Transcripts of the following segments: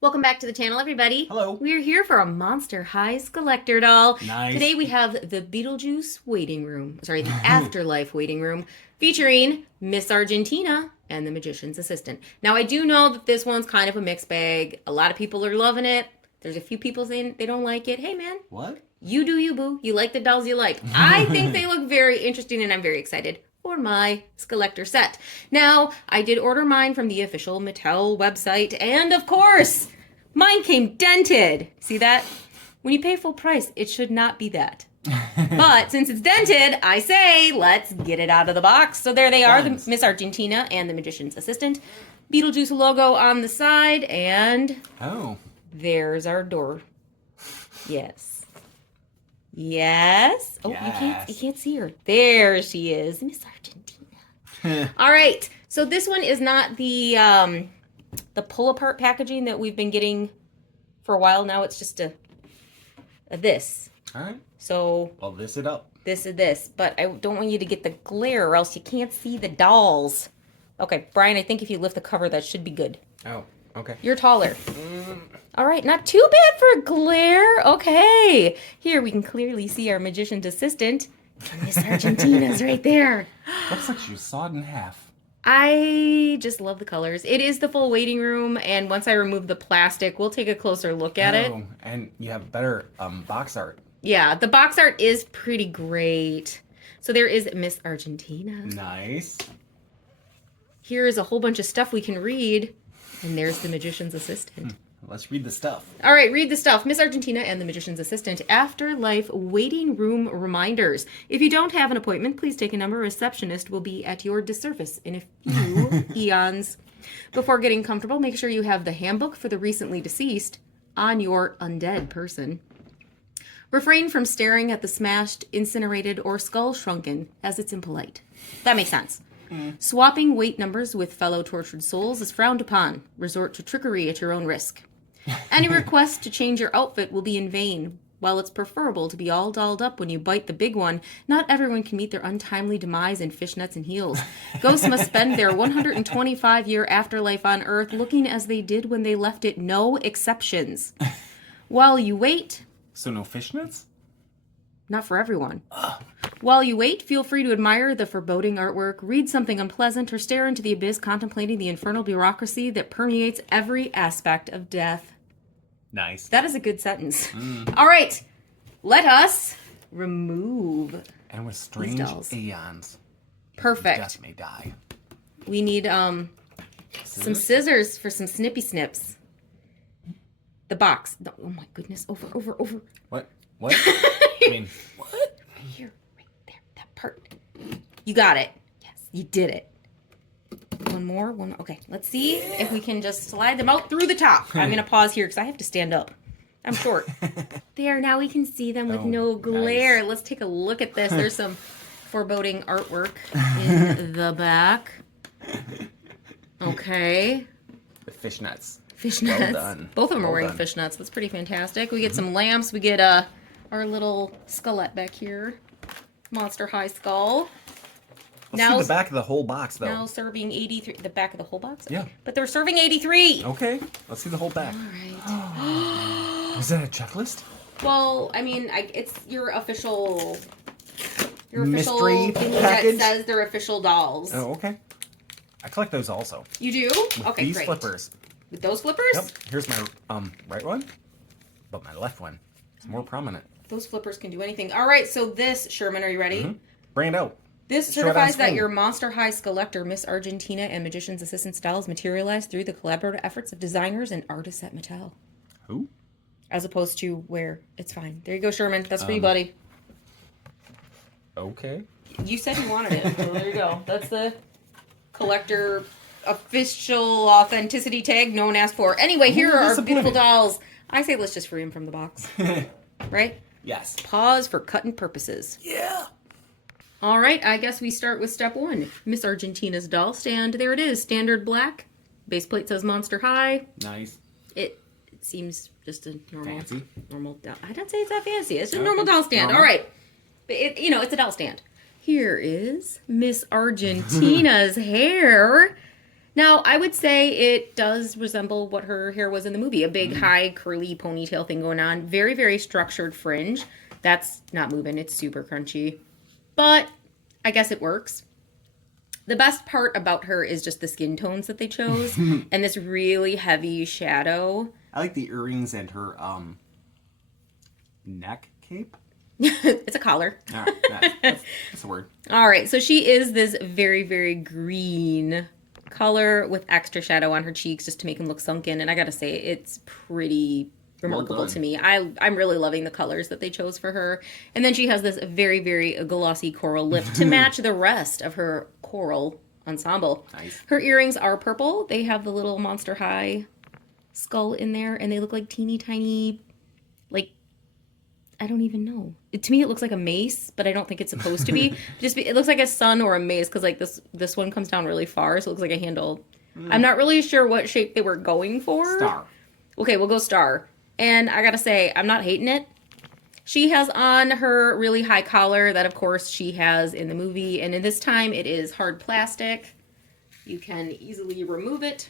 Welcome back to the channel, everybody. Hello. We're here for a Monster High Skullector doll. Nice. Today we have the Beetlejuice waiting room. Sorry, the Afterlife waiting room, featuring Miss Argentina and the Magician's Assistant. Now, I do know that this one's kind of a mixed bag. A lot of people are loving it. There's a few people saying they don't like it. Hey, man. What? You do you, boo. You like the dolls you like. I think they look very interesting, and I'm very excited for my Skullector set. Now, I did order mine from the official Mattel website, and of course, mine came dented. See that? When you pay full price, it should not be that. But since it's dented, I say, let's get it out of the box. So there they are, the Miss Argentina and the Magician's Assistant. Beetlejuice logo on the side, and there's our door. Yes. Yes. Oh, yes. You can't see her. There she is, Miss Argentina. All right. So this one is not the pull apart packaging that we've been getting for a while now. It's just a this. All right. So I'll this it up. This is this, but I don't want you to get the glare, or else you can't see the dolls. Okay, Brian. I think if you lift the cover, that should be good. Oh. Okay. You're taller. All right, not too bad for glare. Okay. Here we can clearly see our Magician's Assistant. And Miss Argentina's right there. Looks like she was sawed in half. I just love the colors. It is the full waiting room, and once I remove the plastic, we'll take a closer look at it. And you have better box art. Yeah, the box art is pretty great. So there is Miss Argentina. Nice. Here is a whole bunch of stuff we can read. And there's the Magician's Assistant. Let's read the stuff. All right, read the stuff. Miss Argentina and the Magician's Assistant. Afterlife waiting room reminders. If you don't have an appointment, please take a number. A receptionist will be at your disservice in a few eons. Before getting comfortable, make sure you have the handbook for the recently deceased on your undead person. Refrain from staring at the smashed, incinerated, or skull shrunken, as it's impolite. That makes sense. Swapping weight numbers with fellow tortured souls is frowned upon. Resort to trickery at your own risk. Any request to change your outfit will be in vain. While it's preferable to be all dolled up when you bite the big one, not everyone can meet their untimely demise in fishnets and heels. Ghosts must spend their 125-year afterlife on Earth looking as they did when they left it. No exceptions. While you wait... So no fishnets? Not for everyone. While you wait, feel free to admire the foreboding artwork, read something unpleasant, or stare into the abyss contemplating the infernal bureaucracy that permeates every aspect of death. Nice. That is a good sentence. All right, let us remove And with strange aeons. Perfect. Death may die. We need some scissors for some snippy snips. The box. Oh my goodness. Over. What? I mean, what? Right here. Right there. That part. You got it. Yes, you did it. One more. Okay, let's see if we can just slide them out through the top. I'm going to pause here because I have to stand up. I'm short. There, now we can see them with no glare. Nice. Let's take a look at this. There's some foreboding artwork in the back. Okay. With fishnets. Fishnets. Well done. Both of them are wearing fishnets. That's pretty fantastic. We get some lamps. We get our little skullette back here. Monster High skull. Let's see the back of the whole box, though. Now serving 83. The back of the whole box? Yeah. But they're serving 83. Okay. Let's see the whole back. All right. Is that a checklist? Well, I mean, it's your official... mystery thing package? that says they're official dolls. Oh, okay. I collect those also. You do? With okay, these great. flippers. With those flippers? Yep. Here's my right one, but my left one is more prominent. Those flippers can do anything. All right, so this, Sherman, are you ready? Bring it out. This certifies that your Monster High Skullector, Miss Argentina, and Magician's Assistant styles materialized through the collaborative efforts of designers and artists at Mattel. Who? As opposed to where. It's fine. There you go, Sherman. That's for you, buddy. Okay. You said you wanted it, so there you go. That's the collector official authenticity tag no one asked for. Anyway, here are our beautiful dolls. I say let's just free them from the box. Right? Yes. Pause for cutting purposes. Yeah. All right, I guess we start with step one. Miss Argentina's doll stand. There it is, standard black. Base plate says Monster High. Nice. It seems just a Fancy. normal doll. I don't say it's that fancy. It's just a normal doll stand. All right. But it's a doll stand. Here is Miss Argentina's hair. Now, I would say it does resemble what her hair was in the movie. A big, high, curly ponytail thing going on. Very, very structured fringe. That's not moving. It's super crunchy. But I guess it works. The best part about her is just the skin tones that they chose. And this really heavy shadow. I like the earrings and her neck cape. It's a collar. All right, that's a word. All right, so she is this very, very green color with extra shadow on her cheeks just to make them look sunken. And I gotta say, it's pretty remarkable to me. I'm really loving the colors that they chose for her. And then she has this very, very glossy coral lip to match the rest of her coral ensemble. Nice. Her earrings are purple. They have the little Monster High skull in there, and they look like teeny tiny, like, I don't even know. To me, it looks like a mace, but I don't think it's supposed to be. It looks like a sun or a mace because like this one comes down really far, so it looks like a handle. I'm not really sure what shape they were going for. Star. Okay, we'll go star. And I gotta say, I'm not hating it. She has on her really high collar that, of course, she has in the movie, and in this time, it is hard plastic. You can easily remove it.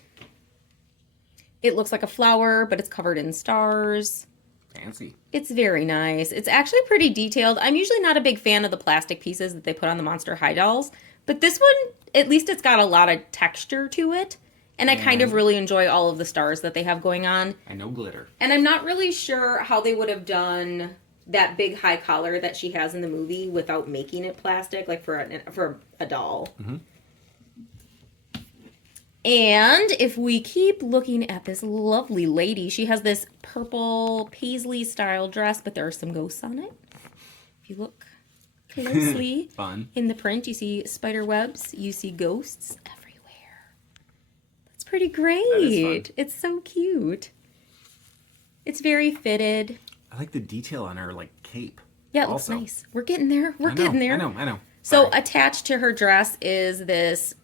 It looks like a flower, but it's covered in stars. Fancy. It's very nice. It's actually pretty detailed. I'm usually not a big fan of the plastic pieces that they put on the Monster High dolls, but this one, at least it's got a lot of texture to it, and I kind of really enjoy all of the stars that they have going on. And no glitter. And I'm not really sure how they would have done that big high collar that she has in the movie without making it plastic, like for a doll. Mm-hmm. And if we keep looking at this lovely lady, she has this purple paisley style dress, but there are some ghosts on it. If you look closely Fun. in the print, you see spider webs, you see ghosts everywhere. That's pretty great. That is fun. It's so cute. It's very fitted. I like the detail on her like cape. Yeah, it looks nice. We're getting there. We're getting there. I know. So Sorry. attached to her dress is this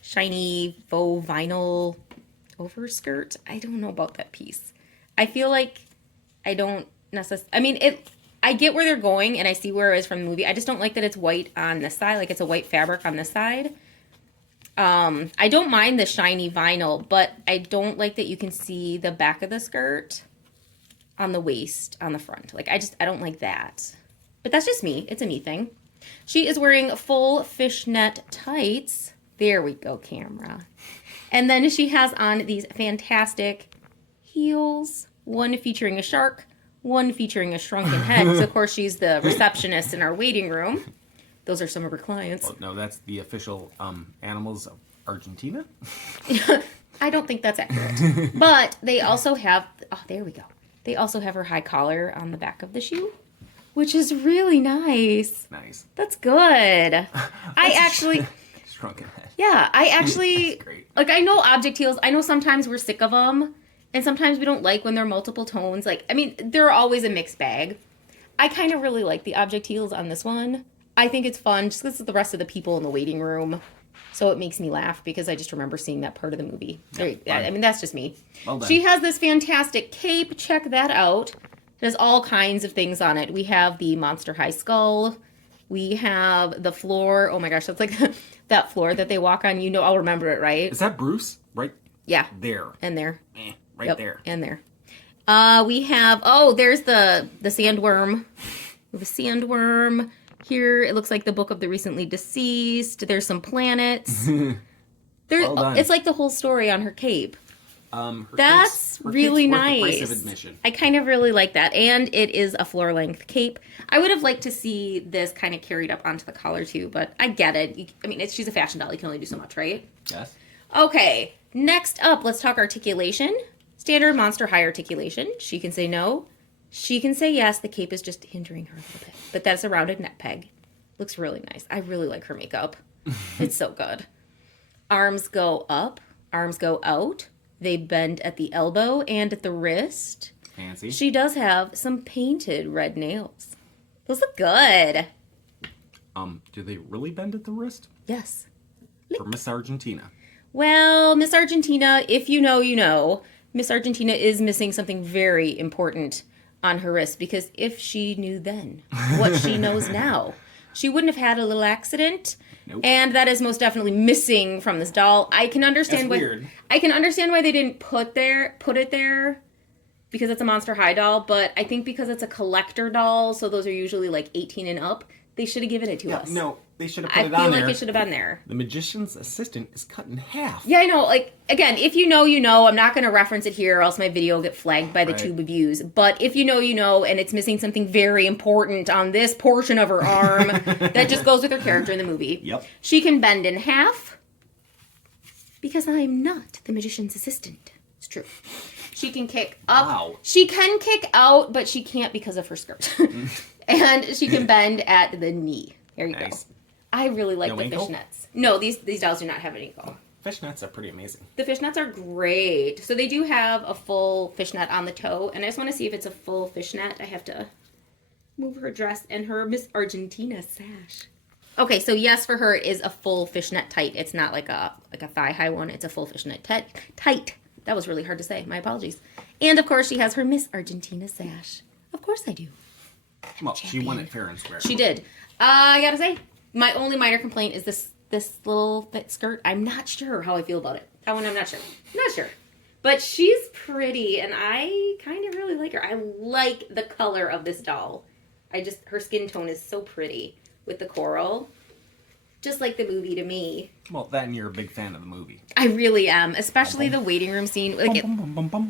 shiny faux vinyl overskirt. I don't know about that piece. I feel like I don't necessarily... I mean, I get where they're going, and I see where it is from the movie. I just don't like that it's white on this side. Like, it's a white fabric on this side. I don't mind the shiny vinyl, but I don't like that you can see the back of the skirt on the waist, on the front. Like, I don't like that. But that's just me. It's a me thing. She is wearing full fishnet tights. There we go, camera. And then she has on these fantastic heels. One featuring a shark, one featuring a shrunken head. Because, of course, she's the receptionist in our waiting room. Those are some of her clients. Oh, no, that's the official animals of Argentina. I don't think that's accurate. But they also have... Oh, there we go. They also have her high collar on the back of the shoe, which is really nice. Nice. That's good. I actually... Shrunken head. Yeah, I actually... That's great. Like, I know object heels. I know sometimes we're sick of them. And sometimes we don't like when they're multiple tones. Like, I mean, they're always a mixed bag. I kind of really like the object heels on this one. I think it's fun just because of the rest of the people in the waiting room. So it makes me laugh because I just remember seeing that part of the movie. Yeah, I mean, that's just me. Well done. She has this fantastic cape. Check that out. It has all kinds of things on it. We have the Monster High skull. We have the floor. Oh my gosh, that's like that floor that they walk on. You know, I'll remember it, right? Is that Bruce? Right Yeah. there. And there. Right there. And there. We have, there's the sandworm. We have a sandworm. Here, it looks like the Book of the Recently Deceased. There's some planets. Well done. It's like the whole story on her cape. Her That's cape's really worth the nice. price of admission. I kind of really like that. And it is a floor-length cape. I would have liked to see this kind of carried up onto the collar, too. But I get it. She's a fashion doll. You can only do so much, right? Yes. Okay. Next up, let's talk articulation. Standard Monster High articulation. She can say no. She can say yes. The cape is just hindering her a little bit. But that's a rounded neck peg. Looks really nice. I really like her makeup. It's so good. Arms go up. Arms go out. They bend at the elbow and at the wrist. Fancy. She does have some painted red nails. Those look good. Do they really bend at the wrist? Yes. For Miss Argentina. Well, Miss Argentina, if you know, you know. Miss Argentina is missing something very important on her wrist, because if she knew then what she knows now, she wouldn't have had a little accident. Nope. And that is most definitely missing from this doll. I can understand That's weird. I can understand why they didn't put it there because it's a Monster High doll, but I think because it's a collector doll, so those are usually like 18 and up, they should have given it to us. No, they should have put I it feel on like there. it should have been there. The magician's assistant is cut in half. Yeah, I know. Like, again, if you know, you know. I'm not going to reference it here or else my video will get flagged by the Right. tube of views. But if you know, you know, and it's missing something very important on this portion of her arm that just goes with her character in the movie. Yep. She can bend in half because I am not the magician's assistant. It's true. She can kick up. Wow. She can kick out, but she can't because of her skirt. And she can bend at the knee. There you Nice. go. I really like No the ankle? fishnets. No, these dolls do not have an ankle. Fishnets are pretty amazing. The fishnets are great. So they do have a full fishnet on the toe, and I just want to see if it's a full fishnet. I have to move her dress and her Miss Argentina sash. Okay, so yes, for her it is a full fishnet tight. It's not like a thigh high one. It's a full fishnet tight. That was really hard to say. My apologies. And of course, she has her Miss Argentina sash. Of course I do. Well, she won it fair and square. She did. I gotta say, my only minor complaint is this little fit skirt. I'm not sure how I feel about it. That one I'm not sure. Not sure. But she's pretty, and I kind of really like her. I like the color of this doll. Her skin tone is so pretty with the coral. Just like the movie to me. Well, that and you're a big fan of the movie. I really am. Especially the waiting room scene. Like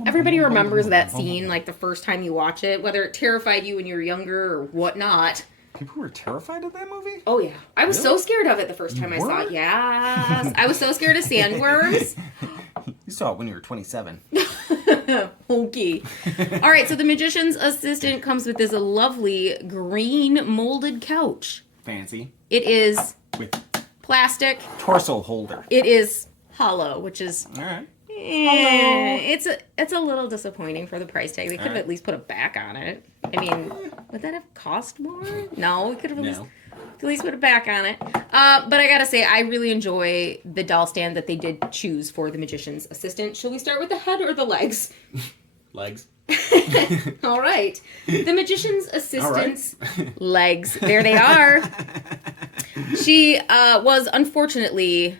everybody remembers that scene, like the first time you watch it, whether it terrified you when you were younger or whatnot. People were terrified of that movie? Oh, yeah. I was so scared of it the first time I saw it. Yes. I was so scared of sandworms. You saw it when you were 27. Okay. All right, so the magician's assistant comes with this lovely green molded couch. Fancy. It is With plastic. torso holder. It is hollow, which is... All right. It's a little disappointing for the price tag. They could have Alright. at least put a back on it. I mean, would that have cost more? No, we could have at least put a back on it. But I gotta say, I really enjoy the doll stand that they did choose for the magician's assistant. Shall we start with the head or the legs? Legs. All right. The magician's assistant's legs. There they are. She was unfortunately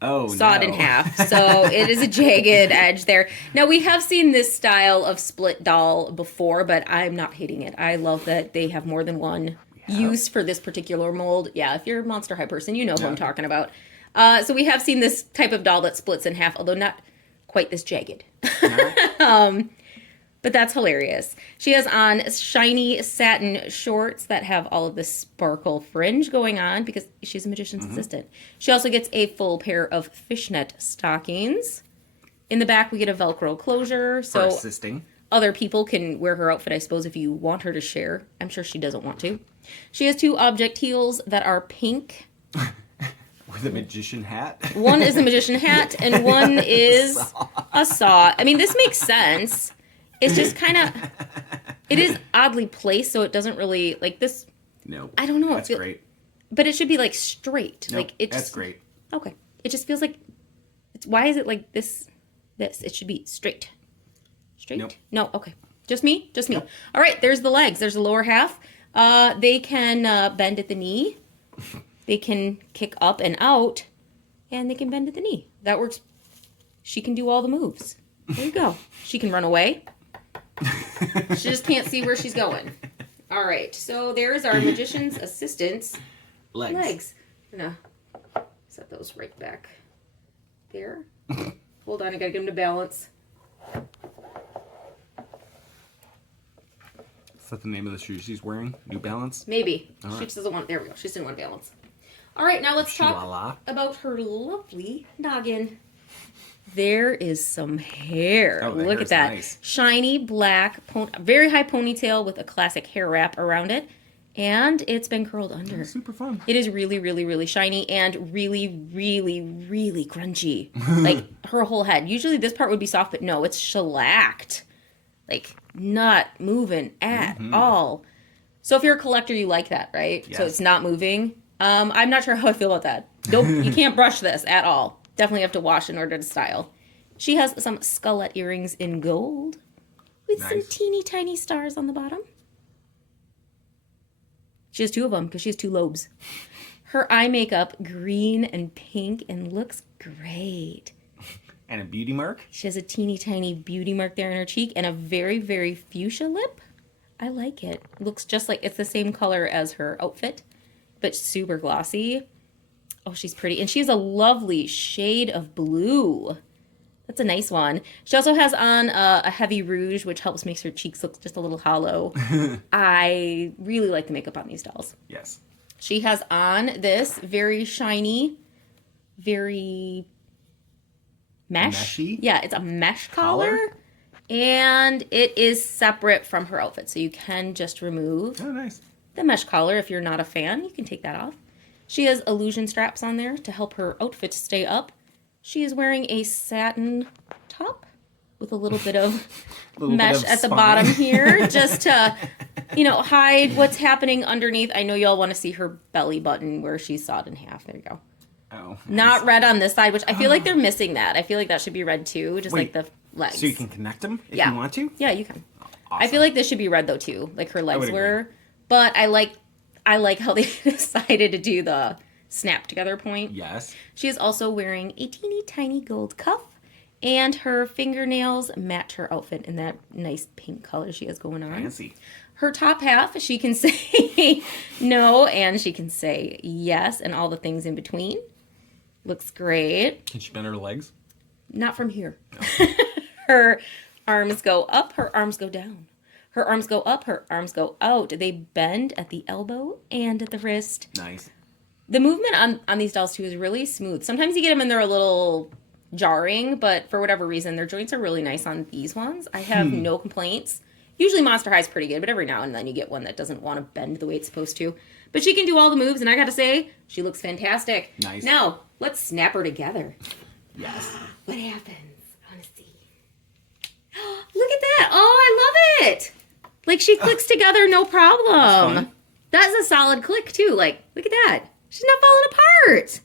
sawed in half. So it is a jagged edge there. Now, we have seen this style of split doll before, but I'm not hating it. I love that they have more than one use for this particular mold. Yeah, if you're a Monster High person, you know who I'm talking about. So we have seen this type of doll that splits in half, although not quite this jagged. But that's hilarious. She has on shiny satin shorts that have all of this sparkle fringe going on because she's a magician's assistant. She also gets a full pair of fishnet stockings. In the back, we get a Velcro closure. For So assisting. other people can wear her outfit, I suppose, if you want her to share. I'm sure she doesn't want to. She has 2 object heels that are pink. With a magician hat. One is a magician hat, and one is a saw. I mean, this makes sense. It's just kind of... It is oddly placed, so it doesn't really... Like, this... No. I don't know. That's great. But it should be, like, straight. Nope, Like, it that's just, great. Okay. It just feels like... Why is it like this? It should be straight. Straight? Nope. No, okay. Just me? Just me. Nope. All right, there's the legs. There's the lower half. They can bend at the knee. They can kick up and out. And they can bend at the knee. That works. She can do all the moves. There you go. She can run away. She just can't see where she's going. All right, so there's our magician's assistant's legs. I'm gonna set those right back there. Hold on, I gotta get them to balance. Is that the name of the shoes she's wearing? New Balance? Maybe. All She right. just doesn't want, there we go. She just didn't want balance. All right, now let's talk Chihuahua. about her lovely noggin. There is some hair. Oh, the Look hair's at that. nice. Shiny black, very high ponytail with a classic hair wrap around it. And it's been curled under. Super fun. It is really, really, really shiny and really, really, really crunchy. Like her whole head. Usually this part would be soft, but no, it's shellacked. Like not moving at all. So if you're a collector, you like that, right? Yes. So it's not moving. I'm not sure how I feel about that. Nope, you can't brush this at all. Definitely have to wash in order to style. She has some skullet earrings in gold with some Nice. teeny tiny stars on the bottom. She has two of them because she has two lobes. Her eye makeup, green and pink, and looks great. And a beauty mark. She has a teeny tiny beauty mark there in her cheek and a very, very fuchsia lip. I like it. Looks just like it's the same color as her outfit, but super glossy. Oh, she's pretty. And she has a lovely shade of blue. That's a nice one. She also has on a heavy rouge, which helps make her cheeks look just a little hollow. I really like the makeup on these dolls. Yes. She has on this very shiny, very Meshy? Yeah, it's a mesh collar. And it is separate from her outfit. So you can just remove the mesh collar if you're not a fan. You can take that off. She has illusion straps on there to help her outfit stay up. She is wearing a satin top with a little bit of mesh at the bottom here just to, hide what's happening underneath. I know y'all want to see her belly button where she's sawed in half. There you go. Oh. Not red on this side, which I feel like they're missing that. I feel like that should be red too, just like the legs. So you can connect them if you want to? Yeah, you can. Oh, awesome. I feel like this should be red though too, like her legs were. But I like how they decided to do the snap together point. Yes. She is also wearing a teeny tiny gold cuff, and her fingernails match her outfit in that nice pink color she has going on. Fancy. Her top half, she can say no and she can say yes and all the things in between. Looks great. Can she bend her legs? Not from here. No. Her arms go up, her arms go down. Her arms go up, her arms go out. They bend at the elbow and at the wrist. Nice. The movement on these dolls, too, is really smooth. Sometimes you get them and they're a little jarring, but for whatever reason, their joints are really nice on these ones. I have no complaints. Usually Monster High's pretty good, but every now and then you get one that doesn't want to bend the way it's supposed to. But she can do all the moves, and I gotta say, she looks fantastic. Nice. Now, let's snap her together. Yes. What happens? I want to see. Look at that. Oh, I love it. Like, she clicks together, no problem. That's a solid click, too. Like, look at that. She's not falling apart.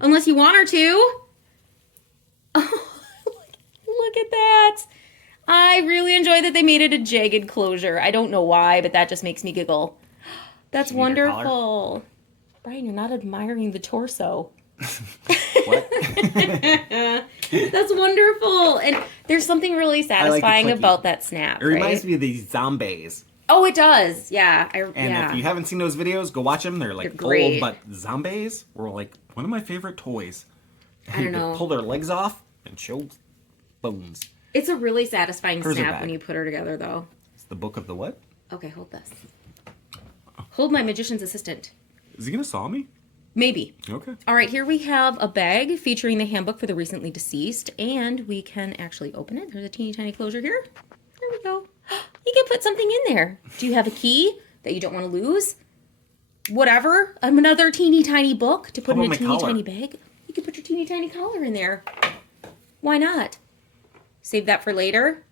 Unless you want her to. Oh, look at that. I really enjoy that they made it a jagged closure. I don't know why, but that just makes me giggle. That's wonderful. Brian, you're not admiring the torso. What? That's wonderful. And there's something really satisfying about that snap. It reminds me of these zombies. Oh, it does. Yeah. If you haven't seen those videos, go watch them. They're like old, but zombies were like one of my favorite toys. I don't know. Pull their legs off and show bones. It's a really satisfying snap when you put her together, though. It's the book of the what? Okay, hold this. Hold my magician's assistant. Is he going to saw me? Maybe. Okay. All right, here we have a bag featuring the handbook for the recently deceased, and we can actually open it. There's a teeny tiny closure here. There we go. You can put something in there. Do you have a key that you don't want to lose? Whatever. Another teeny tiny book to put in a teeny tiny bag. You can put your teeny tiny collar in there. Why not? Save that for later.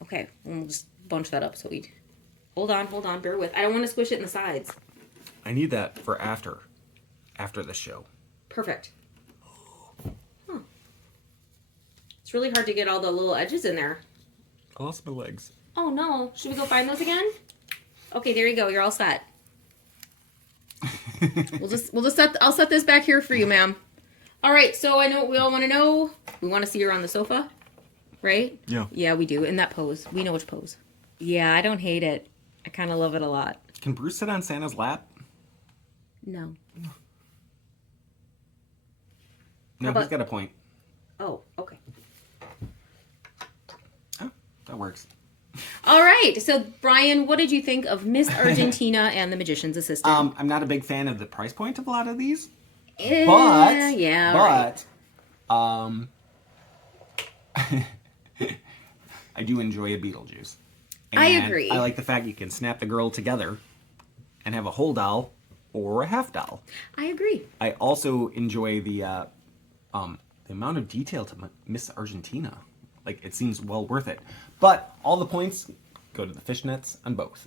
Okay, we'll just bunch that up so we... Hold on, bear with. I don't want to squish it in the sides. I need that for after the show. Perfect. Huh. It's really hard to get all the little edges in there. I lost my legs. Oh no, should we go find those again? Okay, there you go, you're all set. I'll set this back here for you, ma'am. All right, so I know what we all want to know. We want to see her on the sofa, right? Yeah. Yeah, we do, in that pose. We know which pose. Yeah, I don't hate it. I kind of love it a lot. Can Bruce sit on Santa's lap? No. No, he's got a point. Oh, okay. Oh, that works. All right, so Brian, what did you think of Miss Argentina and the Magician's Assistant? I'm not a big fan of the price point of a lot of these. But I do enjoy a Beetlejuice. And I agree. I like the fact you can snap the girl together and have a whole doll or a half doll. I agree. I also enjoy the amount of detail to Miss Argentina. Like, it seems well worth it. But all the points go to the fishnets on both.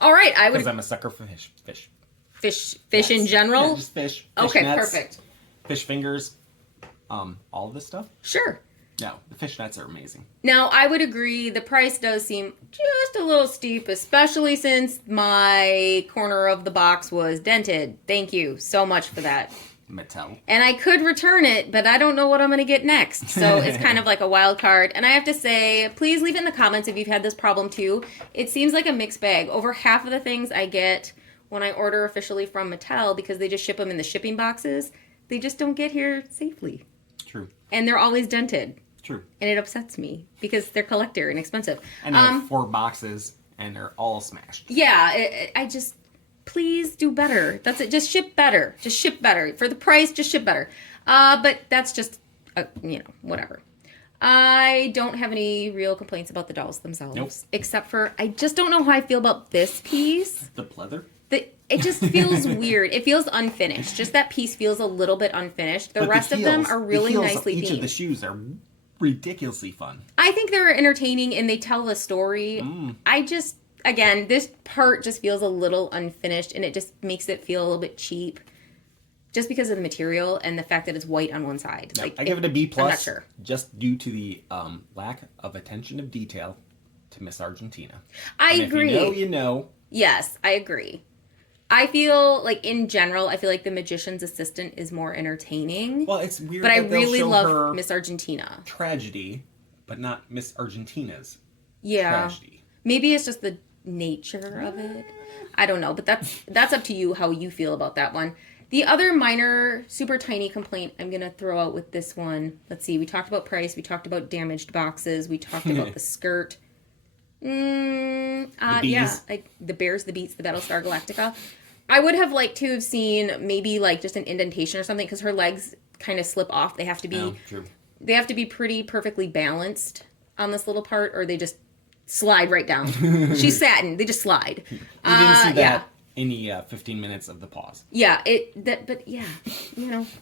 All right, I would. Because I'm a sucker for fish. Fish in general? Yeah, just fish. Okay, nets, perfect. Fish fingers. All of this stuff. Sure. No, the fishnets are amazing. Now, I would agree the price does seem just a little steep, especially since my corner of the box was dented. Thank you so much for that. Mattel. And I could return it, but I don't know what I'm going to get next. So it's kind of like a wild card. And I have to say, please leave it in the comments if you've had this problem too. It seems like a mixed bag. Over half of the things I get when I order officially from Mattel, because they just ship them in the shipping boxes, they just don't get here safely. True. And they're always dented. True. And it upsets me because they're collector and expensive. And I have 4 boxes, and they're all smashed. Yeah, I just, please do better. That's it. Just ship better. Just ship better. For the price, just ship better. But that's just, whatever. I don't have any real complaints about the dolls themselves. Nope. Except for, I just don't know how I feel about this piece. The pleather? It just feels weird. It feels unfinished. Just that piece feels a little bit unfinished. The rest of them are really nicely themed. Each of the shoes are ridiculously fun. I think they're entertaining and they tell the story. I just, again, this part just feels a little unfinished and it just makes it feel a little bit cheap. Just because of the material and the fact that it's white on one side. No, I give it a B+, I'm not sure. just due to the lack of attention of detail to Miss Argentina. I agree. If you know, you know. Yes, I agree. I feel like, in general, I feel like the magician's assistant is more entertaining. Well, it's weird but that I they'll really show love her Miss Argentina. Tragedy, but not Miss Argentina's Yeah. tragedy. Maybe it's just the nature of it. I don't know, but that's up to you how you feel about that one. The other minor, super tiny complaint I'm going to throw out with this one. Let's see. We talked about price. We talked about damaged boxes. We talked about the skirt. Yeah. The Bears, the Beats, the Battlestar Galactica. I would have liked to have seen maybe like just an indentation or something because her legs kind of slip off. They have to be True. They have to be pretty perfectly balanced on this little part or they just slide right down. She's satin. They just slide. You didn't see that Yeah. any 15 minutes of the pause. Yeah, but yeah,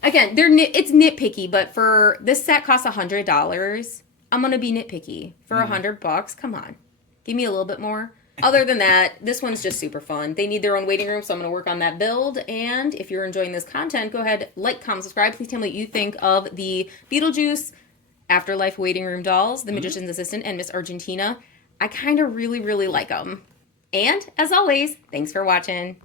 again, it's nitpicky, but for this set costs $100, I'm gonna be nitpicky. For $100, come on, give me a little bit more. Other than that, this one's just super fun. They need their own waiting room, so I'm gonna work on that build. And if you're enjoying this content, go ahead, like, comment, subscribe. Please tell me what you think of the Beetlejuice Afterlife waiting room dolls, the Magician's Assistant, and Miss Argentina. I kind of really, really like them. And as always, thanks for watching.